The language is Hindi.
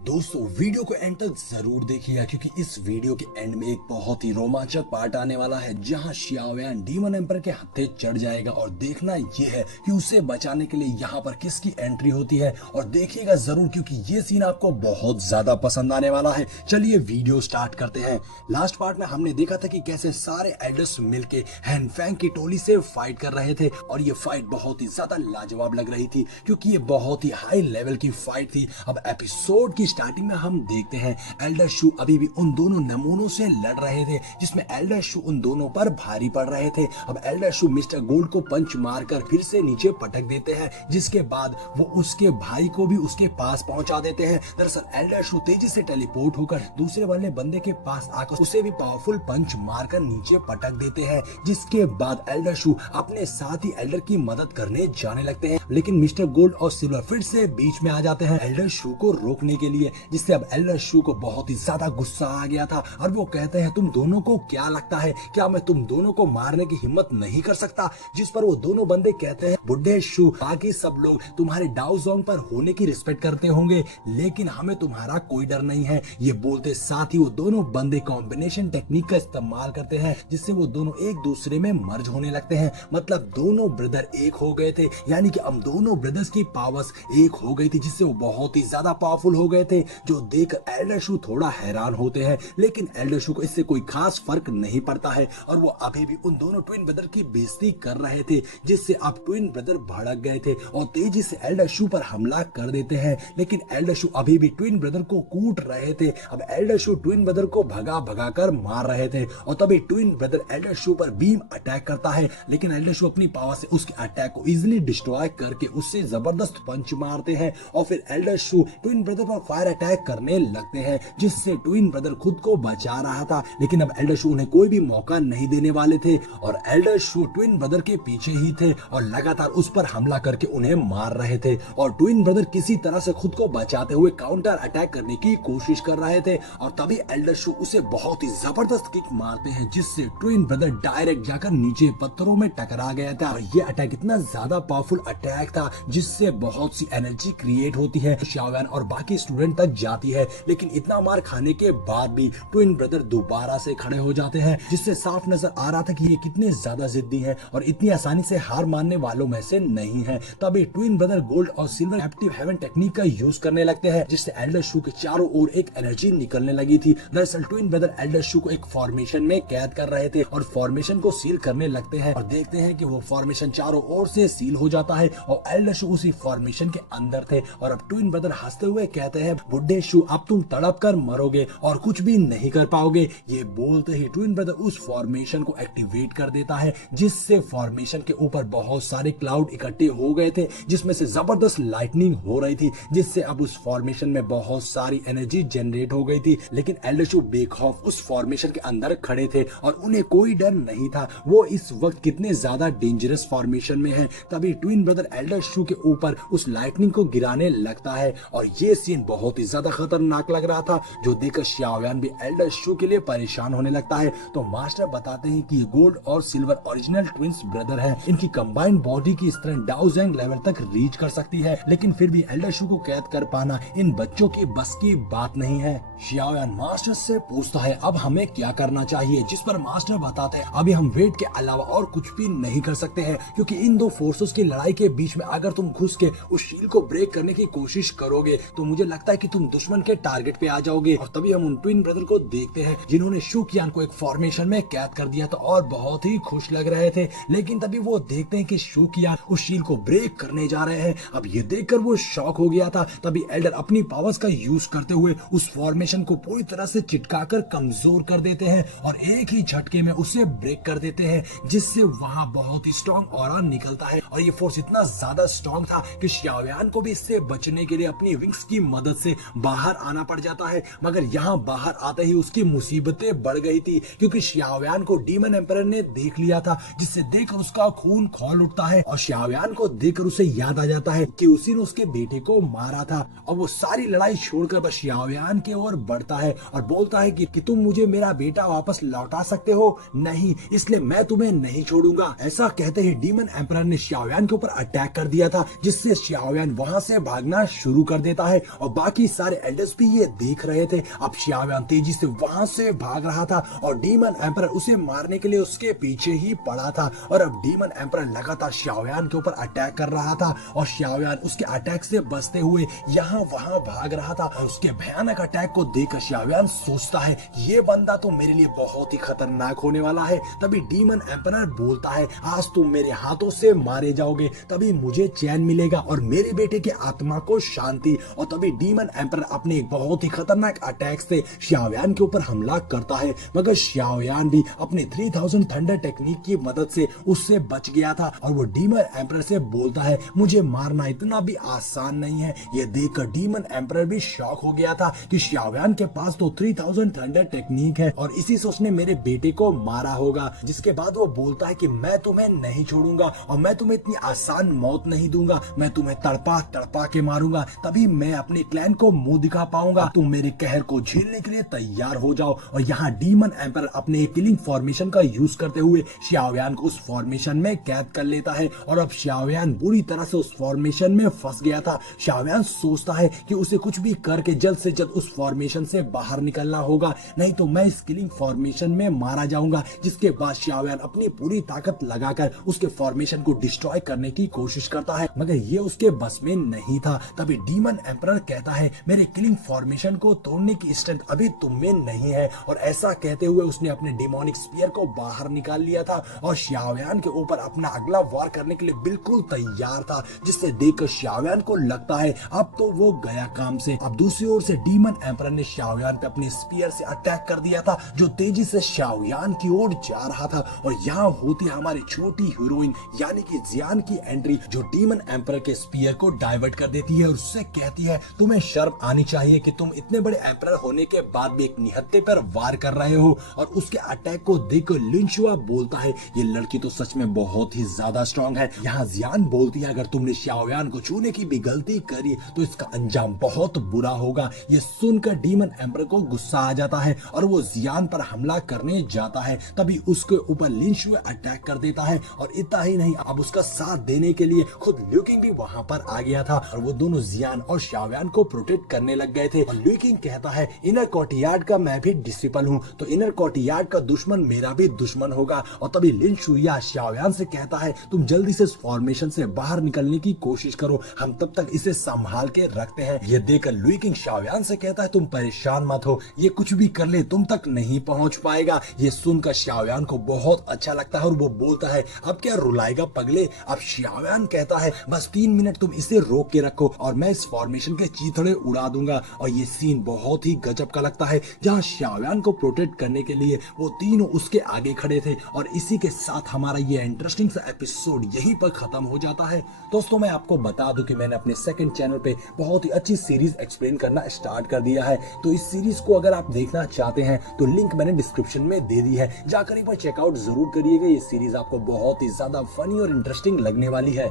दोस्तों वीडियो को एंड तक जरूर देखिएगा क्योंकि इस वीडियो के एंड में एक बहुत ही रोमांचक पार्ट आने वाला है जहां शियाओयान डीमन एम्पर के हत्थे चढ़ जाएगा और देखना ये है कि उसे बचाने के लिए यहाँ पर किसकी एंट्री होती है। और देखिएगा जरूर क्योंकि ये सीन आपको बहुत ज्यादा पसंद आने वाला है। चलिए वीडियो स्टार्ट करते हैं। लास्ट पार्ट में हमने देखा था कि कैसे सारे एल्डर्स मिलके हैनफैंग की टोली से फाइट कर रहे थे और ये फाइट बहुत ही ज्यादा लाजवाब लग रही थी क्योंकि ये बहुत ही हाई लेवल की फाइट थी। अब एपिसोड की स्टार्टिंग में हम देखते हैं एल्डर शू अभी भी उन दोनों नमूनों से लड़ रहे थे जिसमें एल्डर शू उन दोनों पर भारी पड़ रहे थे। अब एल्डर शू मिस्टर गोल्ड को पंच मारकर फिर से नीचे पटक देते हैं जिसके बाद वो उसके भाई को भी उसके पास पहुंचा देते हैं। दरअसल एल्डर शू तेजी से टेलीपोर्ट होकर दूसरे वाले बंदे के पास आकर उसे भी पावरफुल पंच मारकर नीचे पटक देते हैं जिसके बाद एल्डर शू अपने साथ ही एल्डर की मदद करने जाने लगते हैं। लेकिन मिस्टर गोल्ड और सिल्वर फिर से बीच में आ जाते हैं एल्डर शू को रोकने के लिए, जिससे अब एल्डर शू को बहुत ही ज्यादा गुस्सा आ गया था और वो कहते हैं तुम दोनों को क्या लगता है, क्या मैं तुम दोनों को मारने की हिम्मत नहीं कर सकता। जिस पर वो दोनों बंदे कहते हैं बुड्ढे शू, बाकी सब लोग तुम्हारे डाउ जोंग पर होने की रिस्पेक्ट करते होंगे लेकिन हमें तुम्हारा कोई डर नहीं है। ये बोलते साथ ही वो दोनों बंदे कॉम्बिनेशन टेक्निक का इस्तेमाल करते हैं जिससे वो दोनों एक दूसरे में मर्ज होने लगते हैं। मतलब दोनों ब्रदर एक हो गए थे, यानी कि हम दोनों ब्रदर्स की पावर्स एक हो गई थी जिससे वो बहुत ही ज्यादा पावरफुल हो गए थे। जो देखकर एल्डर शू थोड़ा हैरान होते हैं लेकिन एल्डर शू को इससे कोई खास फर्क नहीं पड़ता है और वो अभी भी उन दोनों ट्विन ब्रदर की बेइज्जती कर रहे थे जिससे अब ट्विन ब्रदर भड़क गए थे और तेजी से एल्डर शू पर हमला कर देते हैं। लेकिन एल्डर शू अभी भी ट्विन ब्रदर को कूट रहे थे। अब एल्डर शू ट्विन ब्रदर को भगा भगा कर मार रहे थे और तभी ट्विन ब्रदर एल्डर शू पर बीम अटैक करता है लेकिन एल्डर शू अपनी पावर से उसके अटैक को इजिली डिस्ट्रॉय करके उससे जबरदस्त पंच मारते हैं और फिर एल्डर शू ट्विन ब्रदर पर फायर अटैक करने लगते हैं जिससे ट्विन ब्रदर खुद को बचा रहा था। लेकिन अब एल्डर शू उन्हें कोई भी मौका नहीं देने वाले थे और एल्डर शू ट्विन ब्रदर के पीछे ही थे और लगातार उस पर हमला करके उन्हें मार रहे थे और ट्विन ब्रदर किसी तरह से खुद को बचाते हुए काउंटर अटैक करने की कोशिश कर रहे थे और तभी एल्डर शू उसे बहुत ही जबरदस्त किक मारते हैं जिससे ट्विन ब्रदर डायरेक्ट जाकर नीचे पत्थरों में टकरा गया था। और ये अटैक इतना ज्यादा पावरफुल अटैक था जिससे बहुत सी एनर्जी क्रिएट होती है, शियाओयान और बाकी स्टूडेंट तक जाती है। लेकिन इतना मार खाने के बाद भी ट्विन ब्रदर दोबारा से खड़े हो जाते हैं जिससे साफ नजर आ रहा था कि ये कितने ज्यादा जिद्दी हैं और इतनी आसानी से हार मानने वालों में से नहीं है। तभी ट्विन ब्रदर गोल्ड और सिल्वर एक्टिव हेवन टेक्निक का यूज करने लगते हैं जिससे एल्डर शू के चारों ओर एक एनर्जी निकलने लगी थी। दरअसल ट्विन ब्रदर एल्डर शू को एक फॉर्मेशन में कैद कर रहे थे और फॉर्मेशन को सील करने लगते हैं और देखते हैं कि वो फॉर्मेशन चारों ओर से सील हो जाता है और एल्डर शू उसी फॉर्मेशन के अंदर थे। और अब ट्विन ब्रदर हंसते हुए कहते हैं बुड्ढे शू, अब तुम तड़प कर मरोगे और कुछ भी नहीं कर पाओगे। ये बोलते ही ट्विन ब्रदर उस फॉर्मेशन को एक्टिवेट कर देता है जिससे फॉर्मेशन के ऊपर बहुत सारे क्लाउड इकट्ठे हो गए थे जिसमें से जबरदस्त लाइटनिंग हो रही थी जिससे अब उस फॉर्मेशन में बहुत सारी एनर्जी जनरेट हो गई थी। लेकिन एल्डर शू बेखौफ उस फॉर्मेशन के अंदर खड़े थे और उन्हें कोई डर नहीं था वो इस वक्त कितने ज्यादा डेंजरस फॉर्मेशन में है। तभी ट्विन ब्रदर एल्डर शू के ऊपर उस लाइटनिंग को गिराने लगता है और ये सीन बहुत ही ज्यादा खतरनाक लग रहा था जो देखकर शियाओयान भी एल्डर शू के लिए परेशान होने लगता है। तो मास्टर बताते हैं कि गोल्ड और सिल्वर ओरिजिनल ट्विंस ब्रदर हैं। इनकी कंबाइंड बॉडी की स्ट्रेंथ डाउ जोंग लेवल तक रीच कर सकती है लेकिन फिर भी एल्डर शू को कैद कर पाना इन बच्चों की बस की बात नहीं है। शियाओयान मास्टर से पूछता है अब हमें क्या करना चाहिए, जिस पर मास्टर बताते हैं अभी हम वेट के अलावा और कुछ भी नहीं कर सकते हैं क्योंकि इन दो फोर्सेस की लड़ाई के बीच में अगर तुम घुस के उस शील्ड को ब्रेक करने की कोशिश करोगे तो मुझे लगता है कि तुम दुश्मन के टारगेट पे आ जाओगे। और तभी हम उन ट्विन ब्रदर को देखते हैं जिन्होंने शू कियान को एक फॉर्मेशन में कैद कर दिया था और बहुत ही खुश लग रहे थे। लेकिन तभी वो देखते हैं कि शू कियान उस शील्ड को ब्रेक करने जा रहे हैं। अब ये देखकर वो शॉक हो गया था। तभी एल्डर अपनी पावर्स का यूज करते हुए उस फॉर्मेशन को पूरी तरह से चिटकाकर कमजोर कर देते हैं और एक ही झटके में उसे ब्रेक कर देते हैं जिससे वहां बहुत ही स्ट्रॉन्ग ऑरा निकलता है और ये फोर्स इतना ज्यादा स्ट्रॉन्ग था कि शियाओयान को भी इससे बचने के लिए अपनी विंग्स की मदद से बाहर आना पड़ जाता है। मगर यहाँ बाहर आते ही उसकी मुसीबतें बढ़ गई थी क्योंकि शियाओयान को डीमन एम्परर ने देख लिया था जिससे देखकर उसका खून खौल उठता है और शियाओयान को देखकर उसे याद आ जाता है कि उसी ने उसके बेटे को मारा था और वो सारी लड़ाई छोड़कर बस शियाओयान की ओर बढ़ता है और बोलता है कि तुम मुझे मेरा बेटा वापस लौटा सकते हो नहीं, इसलिए मैं तुम्हें नहीं छोड़ूंगा। ऐसा कहते ही डीमन एम्परर ने शियाओयान के ऊपर अटैक कर दिया था जिससे शियाओयान वहां से भागना शुरू कर देता है और बाकी बाकी सारे एल्डर्स भी ये देख रहे थे। अब शियाव्यान तेजी से वहां से भाग रहा था और डीमन एम्परर उसे मारने के लिए उसके पीछे ही पड़ा था। और अब डीमन एम्परर लगातार शियाव्यान के ऊपर अटैक कर रहा था और शियाव्यान उसके अटैक से बचते हुए यहाँ वहां भाग रहा था। और उसके भयानक अटैक को देखकर शियाव्यान सोचता है ये बंदा तो मेरे लिए बहुत ही खतरनाक होने वाला है। तभी डीमन एम्परर बोलता है आज तुम मेरे हाथों से मारे जाओगे, तभी मुझे चैन मिलेगा और मेरे बेटे की आत्मा को शांति। और तभी डीमन एम्परर अपने एक बहुत ही खतरनाक अटैक से शियाव्यान के ऊपर हमला करता है, मगर शियाव्यान भी अपने 3000 थंडर टेक्निक की मदद से उससे बच गया था। और वो डीमन एम्परर से बोलता है मुझे मारना इतना भी आसान नहीं है। ये देखकर डीमन एम्परर भी शॉक हो गया था कि शियाव्यान के पास तो 3000 थंडर टेक्निक है और इसी से उसने मेरे बेटे को मारा होगा। जिसके बाद वो बोलता है कि मैं तुम्हें नहीं छोड़ूंगा और मैं तुम्हें इतनी आसान मौत नहीं दूंगा, मैं तुम्हें तड़पा तड़पा के मारूंगा, तभी मैं अपने क्लैन को मुंह दिखा पाऊंगा। तुम मेरे कहर को झेलने के लिए तैयार हो जाओ। और यहाँ डीमन एम्परर अपने किलिंग फॉर्मेशन का यूज करते हुए शियाव्यान को उस फॉर्मेशन में कैद कर लेता है। और अब शियाव्यान बुरी तरह से उस फॉर्मेशन में फंस गया था। शियाव्यान सोचता है कि उसे कुछ भी करके जल्द से जल्द उस फॉर्मेशन से बाहर निकलना होगा, नहीं तो मैं इस किलिंग फॉर्मेशन में मारा जाऊंगा। जिसके बाद शियाव्यान अपनी पूरी ताकत लगाकर उसके फॉर्मेशन को डिस्ट्रॉय करने की कोशिश करता है, मगर ये उसके बस में नहीं था। तभी डीमन एम्परर कहता है मेरे किलिंग फॉर्मेशन को तोड़ने की स्ट्रेंथ अभी तुम में नहीं है। और ऐसा कहते हुए उसने अपने डिमोनिक स्पीयर को बाहर निकाल लिया था और शियाव्यान के ऊपर अपना अगला वार करने के लिए बिल्कुल तैयार था। जिससे देखकर शियाव्यान को लगता है अब तो वो गया काम से। अब दूसरी ओर से डीमन एम्परर ने शियाव्यान पे अपने स्पीयर से अटैक कर दिया था, जो तेजी से शियाव्यान की ओर जा रहा था। और यहाँ होती है हमारी छोटी हीरोइन यानी कि जियान की एंट्री, जो डीमन एम्परर के स्पीयर को डाइवर्ट कर देती है और उससे कहती है तुम्हें शर्म आनी चाहिए कि तुम इतने बड़े एम्परर होने के बाद भी एक निहत्थे पर वार कर रहे हो। और उसके अटैक को देखकर लिन शुआ बोलता है ये लड़की तो सच में बहुत ही ज्यादा स्ट्रांग है। यहाँ जियान बोलती है अगर तुमने शियाव्यान को छूने की भी गलती करी तो इसका अंजाम बहुत बुरा होगा। ये सुनकर डीमन एम्परर को गुस्सा आ जाता है और वो जियान पर हमला करने जाता है। तभी उसके ऊपर लिन शुआ अटैक कर देता है और इतना ही नहीं, अब उसका साथ देने के लिए खुद ल्यू किंग भी वहां पर आ गया था और वो दोनों जियान और शियाव्यान को प्रोटेक्ट करने लग गए थे। और ल्यू किंग कहता है इनर कोर्टयार्ड का मैं भी डिसिपल हूँ, तो इनर कोर्टयार्ड का दुश्मन मेरा भी दुश्मन होगा। और तभी लिन शुआ शियाव्यान से कहता है तुम जल्दी से इस फॉर्मेशन से बाहर निकलने की कोशिश करो, हम तब तक इसे संभाल के रखते हैं। ये देखकर ल्यू किंग शियाव्यान से कहता है तुम परेशान मत हो, ये कुछ भी कर ले तुम तक नहीं पहुंच पाएगा। ये सुनकर शियाव्यान को बहुत अच्छा लगता है और वो बोलता है अब क्या रुलाएगा पगले। अब शियाव्यान कहता है बस 3 मिनट तुम इसे रोक के रखो और मैं इस फॉर्मेशन के चीथड़े उड़ा दूंगा। और ये सीन बहुत ही गजब का लगता है, जहाँ शियाव्यान को प्रोटेक्ट करने के लिए वो तीनों उसके आगे खड़े थे। और इसी के साथ हमारा ये इंटरेस्टिंग सा एपिसोड यहीं पर खत्म हो जाता है। दोस्तों मैं आपको बता दूं कि मैंने अपने सेकंड चैनल पे बहुत ही अच्छी सीरीज एक्सप्लेन करना स्टार्ट कर दिया है, तो इस सीरीज को अगर आप देखना चाहते हैं तो लिंक मैंने डिस्क्रिप्शन में दे दी है, जाकर एक बार चेकआउट जरूर करिएगा। ये सीरीज आपको बहुत ही ज्यादा फनी और इंटरेस्टिंग लगने वाली है।